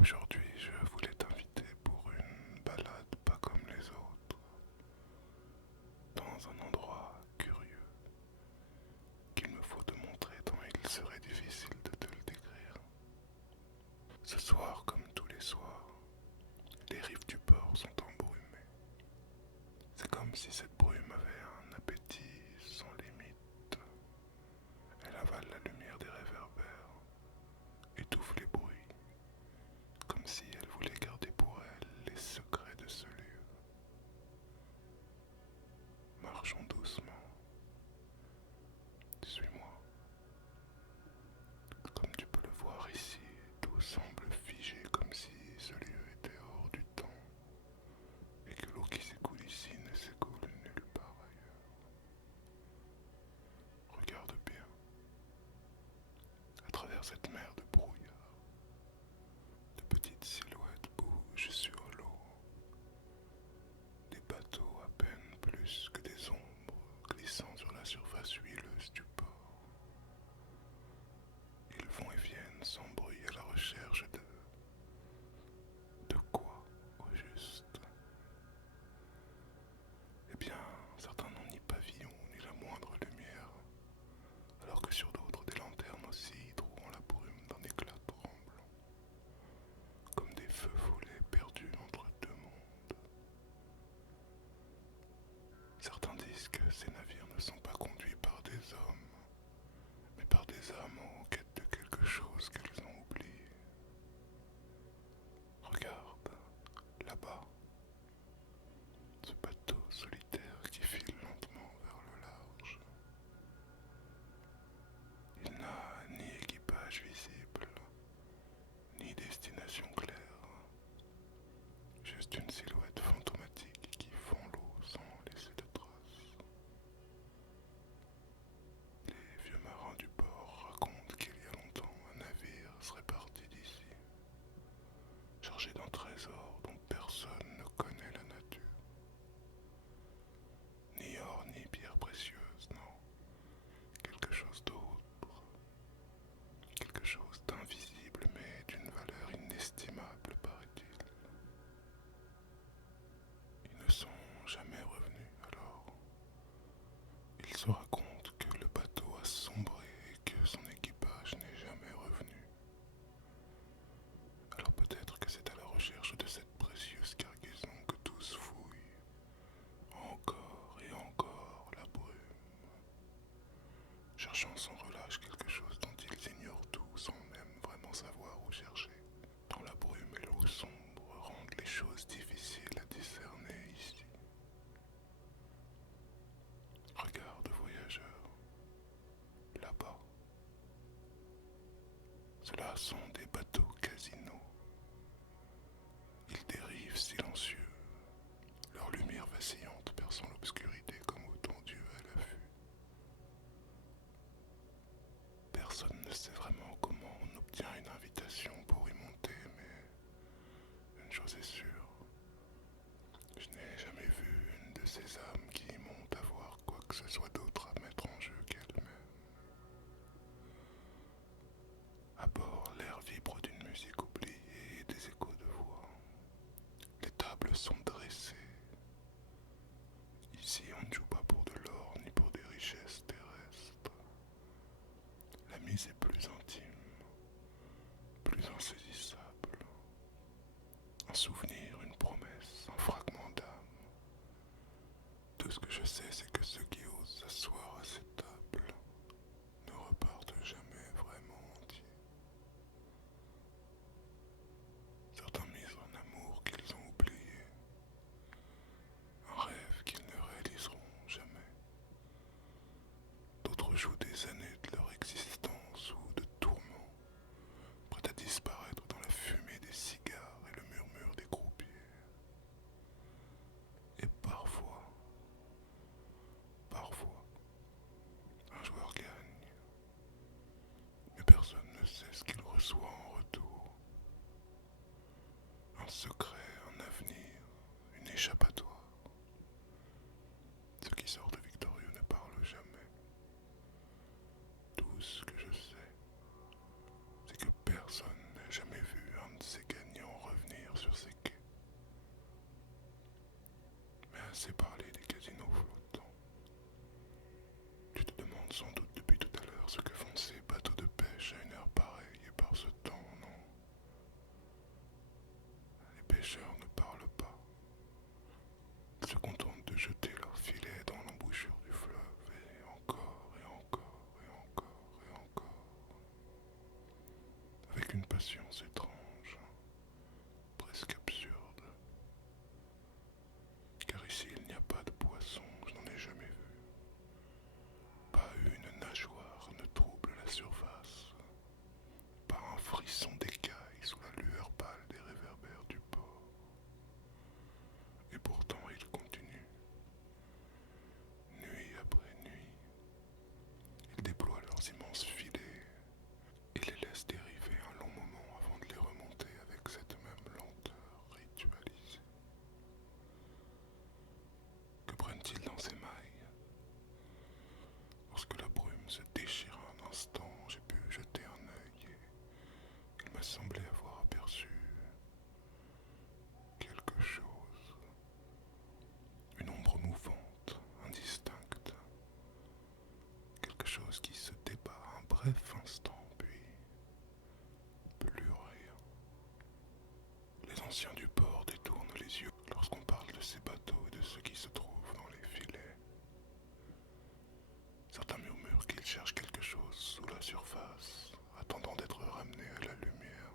Aujourd'hui, je voulais t'inviter pour une balade pas comme les autres, dans un endroit curieux qu'il me faut te montrer tant il serait difficile de te le décrire. Ce soir, comme tous les soirs, les rives du port sont embrumées. C'est comme si cette brume avait un appétit sans limite. Elle avale la lumière des réverbères, étouffe les bruits, comme si elle voulait garder pour elle les secrets de ce lieu. Marchons doucement. Suis-moi. Comme tu peux le voir ici, tout semble figé comme si ce lieu était hors du temps et que l'eau qui s'écoule ici ne s'écoule nulle part ailleurs. Regarde bien, à travers cette mer de brouillard, de petites silhouettes bougent sur l'eau, des bateaux à peine plus que des ombres glissant sur la surface huileuse du port. Ils vont et viennent sans bruit à la recherche de quoi, au juste? Eh bien, certains n'ont ni pavillon ni la moindre lumière, alors que sur d'autres des lanternes aussi trouant la brume d'un éclat tremblant, comme des feux follets perdus entre deux mondes. Certains disent que ces navires ne sont pas conduits par des hommes, mais par des âmes en quête de quelque chose qu'elles ont oublié. Regarde, là-bas, ce bateau solitaire qui file lentement vers le large. Il n'a ni équipage visible, ni destination claire, juste une silhouette fantomatique qui fond l'eau sans laisser de traces. Les vieux marins du port racontent qu'il y a longtemps un navire serait parti d'ici, chargé d'un trésor dont personne ne connaît la nature. Ni or ni pierre précieuse, non, quelque chose d'autre, quelque chose d'invisible mais d'une valeur inestimable, paraît-il. Ils ne sont jamais revenus, alors il se raconte que le bateau a sombré et que son équipage n'est jamais revenu. Alors peut-être que c'est à la recherche de cette précieuse cargaison que tous fouillent, encore et encore la brume, cherchant sans relâche quelque chose dont ils ignorent tout sans même vraiment savoir où chercher. Tant la brume et l'eau sombre rendent les choses difficiles à discerner ici. Regarde, voyageur, là-bas. Ceux-là sont des bateaux casinos. Ils dérivent silencieux, leur lumière vacillante perçant l'obscurité comme autant d'yeux à l'affût. Personne ne sait vraiment comment on obtient une invitation pour y monter, mais une chose est sûre, je n'ai jamais vu une de ces âmes qui y montent avoir quoi que ce soit d'autre à mettre en jeu qu'elle-même. À bord, l'air vibre d'une musique oubliée et des échos de voix. Les tables sont dressées. Ici, on ne joue pas pour de l'or ni pour des richesses terrestres. La mise est plus intime, plus insaisissable. Un souvenir, une promesse, un fragment d'âme. Tout ce que je sais, c'est que ceux qui osent s'asseoir à cette table ne repartent jamais vraiment entiers. Certains misent un amour qu'ils ont oublié, un rêve qu'ils ne réaliseront jamais. D'autres jouent des années de leur existence ou de tourments, prêts à disparaître dans la fumée des cigares et le murmure des croupiers. Et parfois, un joueur gagne, mais personne ne sait ce qu'il reçoit en retour. Un secret, un avenir, une échappatoire. Ceux qui sortent victorieux ne parlent jamais. Tout ce que je sais, c'est que personne n'a jamais vu un de ces gagnants patience étrange, presque absurde. Car ici il n'y a pas de poisson, je n'en ai jamais vu. Pas une nageoire ne trouble la surface. Pas un frisson d'écailles sous la lueur pâle des réverbères du port. Et pourtant il continue. Nuit après nuit, ils déploient leurs immenses filets et les laissent dériver un long moment avant de les remonter avec cette même lenteur ritualisée. Que prennent-ils dans ces mailles? Lorsque la brume se déchira un instant, j'ai pu jeter un œil et il m'a semblé avoir aperçu quelque chose. Une ombre mouvante, indistincte. Quelque chose qui se débat un bref instant, puis plus rien. Les anciens du port détournent les yeux lorsqu'on parle de ces bateaux et de ceux qui se trouvent dans les filets. Certains murmurent qu'ils cherchent quelque chose sous la surface, attendant d'être ramenés à la lumière.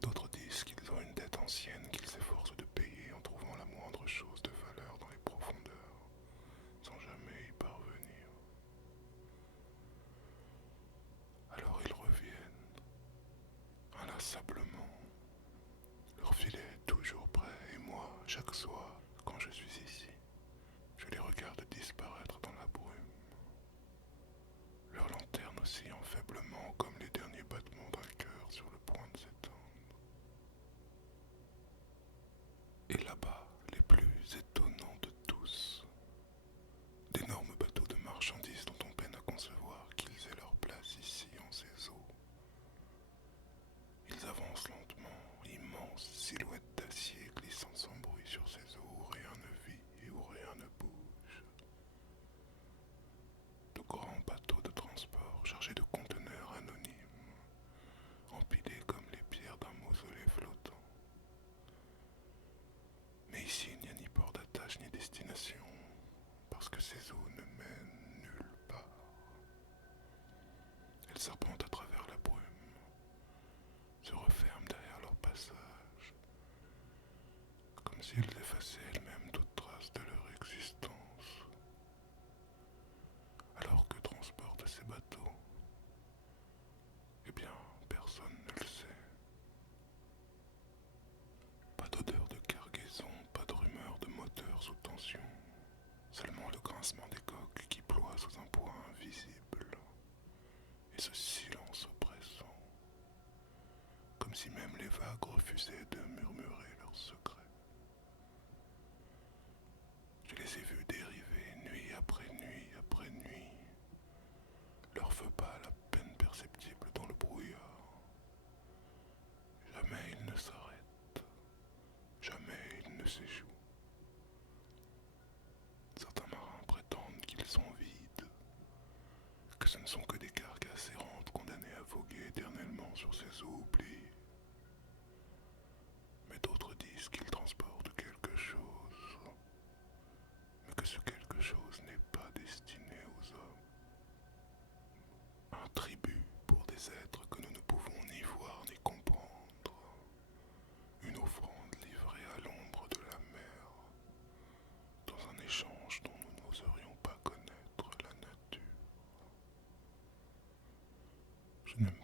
D'autres disent qu'ils ont une dette ancienne qu'ils s'efforcent de payer en trouvant la moindre chose de valeur dans les profondeurs, sans jamais y parvenir. Alors ils reviennent, inlassablement. Leur filet est toujours prêt et moi, chaque soir, quand je suis ici, je les regarde disparaître dans la brume. Leur lanterne oscillant faiblement comme les derniers battements d'un cœur sur le point de s'éteindre. Et là-bas, les plus étonnants de tous, d'énormes bateaux de marchandises dont on peine à concevoir qu'ils aient leur place ici en ces eaux. Ils avancent lentement, immenses silhouettes d'acier glissant sans bruit sur ces eaux où rien ne vit et où rien ne bouge. De grands bateaux de transport chargés de conteneurs anonymes, empilés comme les pierres d'un mausolée flottant. Mais ici il n'y a ni port d'attache ni destination, parce que ces eaux ne mènent nulle part. Elles serpentent à travers la brume, se referment derrière leur passage, comme si elles effaçaient elles-mêmes toute trace de leur existence. Alors que transportent ces bateaux? Eh bien, personne ne le sait. Pas d'odeur de cargaison, pas de rumeur de moteur sous tension, seulement le grincement des coques qui ploient sous un poids invisible, et ce silence oppressant, comme si même les vagues refusaient de murmurer leurs secrets. Je les ai vus dériver nuit après nuit après nuit, leur feu pâle à peine perceptible dans le brouillard. Jamais ils ne s'arrêtent, jamais ils ne s'échouent. Certains marins prétendent qu'ils sont vides, que ce ne sont que des carcasses errantes condamnées à voguer éternellement sur ces eaux oubliées. Mais d'autres disent qu'ils transportent quelque chose, mais que ce quelque chose n'est pas destiné aux hommes. Un tribut pour des êtres que nous ne pouvons ni voir ni comprendre. Une offrande livrée à l'ombre de la mer, dans un échange dont nous n'oserions pas connaître la nature. Je n'aime